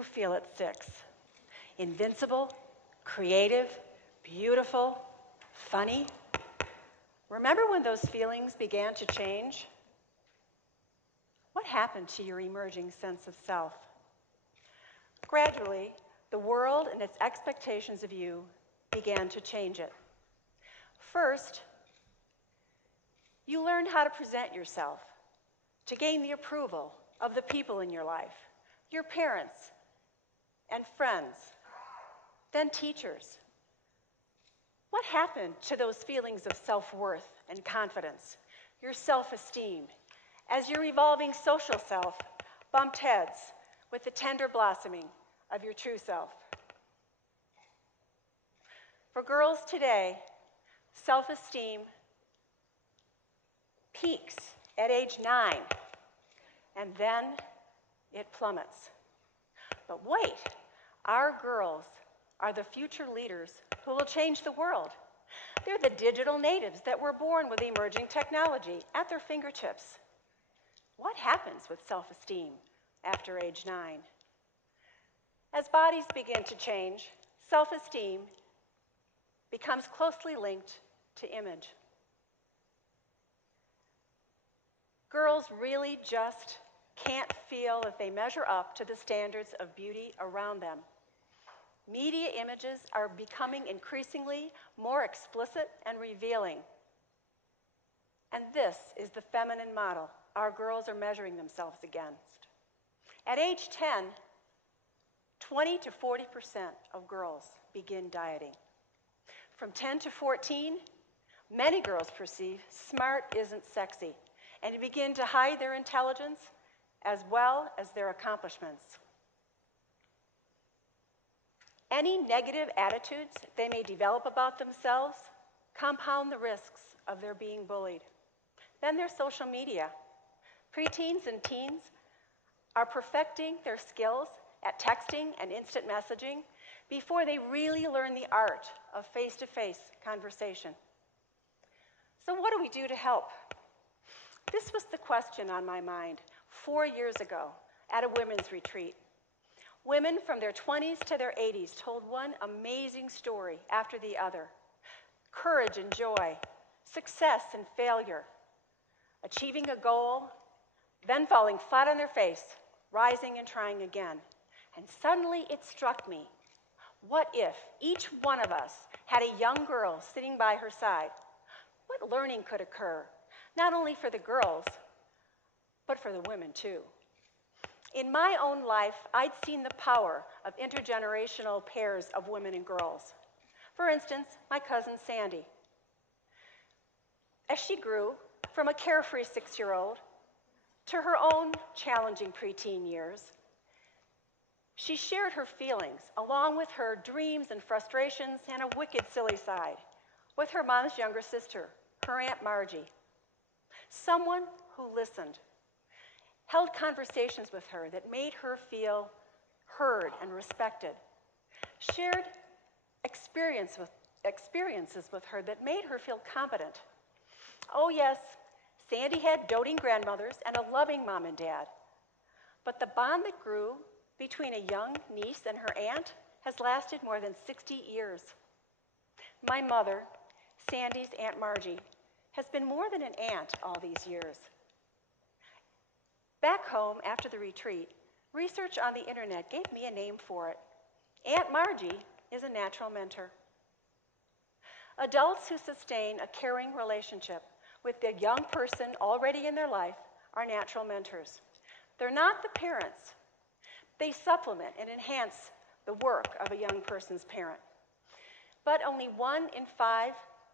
you feel at 6? Invincible, creative, beautiful, funny? Remember when those feelings began to change? What happened to your emerging sense of self? Gradually, the world and its expectations of you began to change it. First, you learned how to present yourself to gain the approval of the people in your life, your parents and friends, then teachers. What happened to those feelings of self-worth and confidence, your self-esteem, as your evolving social self bumped heads with the tender blossoming of your true self? For girls today, self-esteem peaks at age 9, and then it plummets. But wait, our girls are the future leaders who will change the world. They're the digital natives that were born with emerging technology at their fingertips. What happens with self-esteem after age 9? As bodies begin to change, self-esteem becomes closely linked to image. Girls really just can't feel that they measure up to the standards of beauty around them. Media images are becoming increasingly more explicit and revealing. And this is the feminine model our girls are measuring themselves against. At age 10, 20 to 40% of girls begin dieting. From 10 to 14, many girls perceive smart isn't sexy and begin to hide their intelligence as well as their accomplishments. Any negative attitudes they may develop about themselves compound the risks of their being bullied. Then there's social media. Preteens and teens are perfecting their skills at texting and instant messaging before they really learn the art of face-to-face conversation. So what do we do to help? This was the question on my mind 4 years ago at a women's retreat. Women from their 20s to their 80s told one amazing story after the other. Courage and joy, success and failure, achieving a goal, then falling flat on their face, rising and trying again. And suddenly it struck me, what if each one of us had a young girl sitting by her side? What learning could occur, not only for the girls, but for the women too? In my own life, I'd seen the power of intergenerational pairs of women and girls. For instance, my cousin Sandy. As she grew from a carefree 6-year-old to her own challenging preteen years, she shared her feelings along with her dreams and frustrations and a wicked silly side with her mom's younger sister, her Aunt Margie. Someone who listened, held conversations with her that made her feel heard and respected, shared experiences with her that made her feel competent. Oh yes, Sandy had doting grandmothers and a loving mom and dad, but the bond that grew between a young niece and her aunt has lasted more than 60 years. My mother, Sandy's Aunt Margie, has been more than an aunt all these years. Back home after the retreat, research on the internet gave me a name for it. Aunt Margie is a natural mentor. Adults who sustain a caring relationship with the young person already in their life are natural mentors. They're not the parents. They supplement and enhance the work of a young person's parent. But only 1 in 5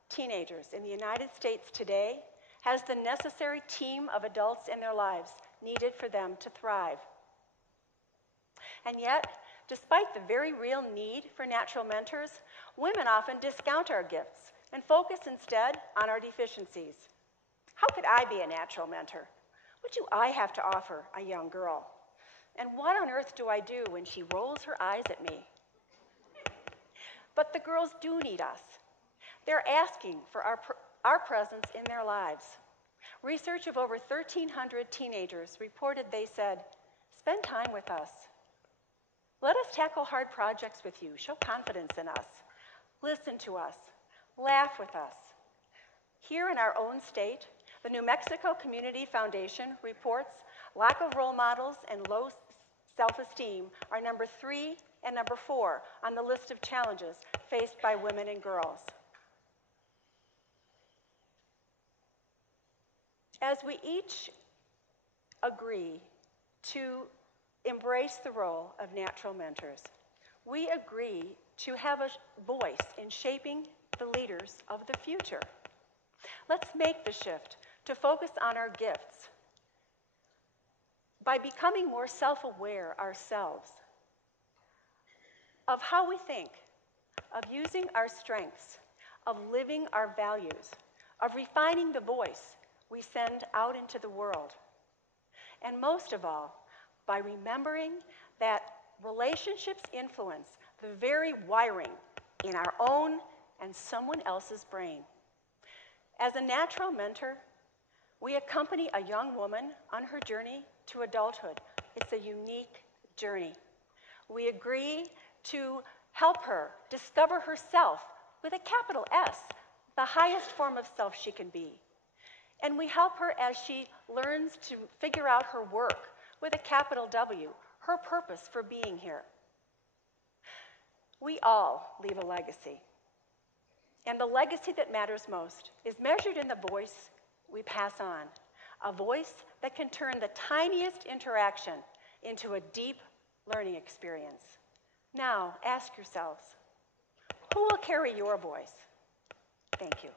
teenagers in the United States today has the necessary team of adults in their lives needed for them to thrive. And yet, despite the very real need for natural mentors, women often discount our gifts and focus instead on our deficiencies. How could I be a natural mentor? What do I have to offer a young girl? And what on earth do I do when she rolls her eyes at me? But the girls do need us. They're asking for our presence in their lives. Research of over 1,300 teenagers reported they said, "Spend time with us. Let us tackle hard projects with you. Show confidence in us. Listen to us. Laugh with us. Here in our own state, the New Mexico Community Foundation reports lack of role models and low self-esteem are number 3 and number 4 on the list of challenges faced by women and girls. As we each agree to embrace the role of natural mentors, we agree to have a voice in shaping the leaders of the future. Let's make the shift to focus on our gifts by becoming more self-aware ourselves of how we think, of using our strengths, of living our values, of refining the voice we send out into the world. And most of all, by remembering that relationships influence the very wiring in our own and someone else's brain. As a natural mentor, we accompany a young woman on her journey to adulthood. It's a unique journey. We agree to help her discover herself with a capital S, the highest form of self she can be. And we help her as she learns to figure out her work with a capital W, her purpose for being here. We all leave a legacy. And the legacy that matters most is measured in the voice we pass on, a voice that can turn the tiniest interaction into a deep learning experience. Now, ask yourselves, who will carry your voice? Thank you.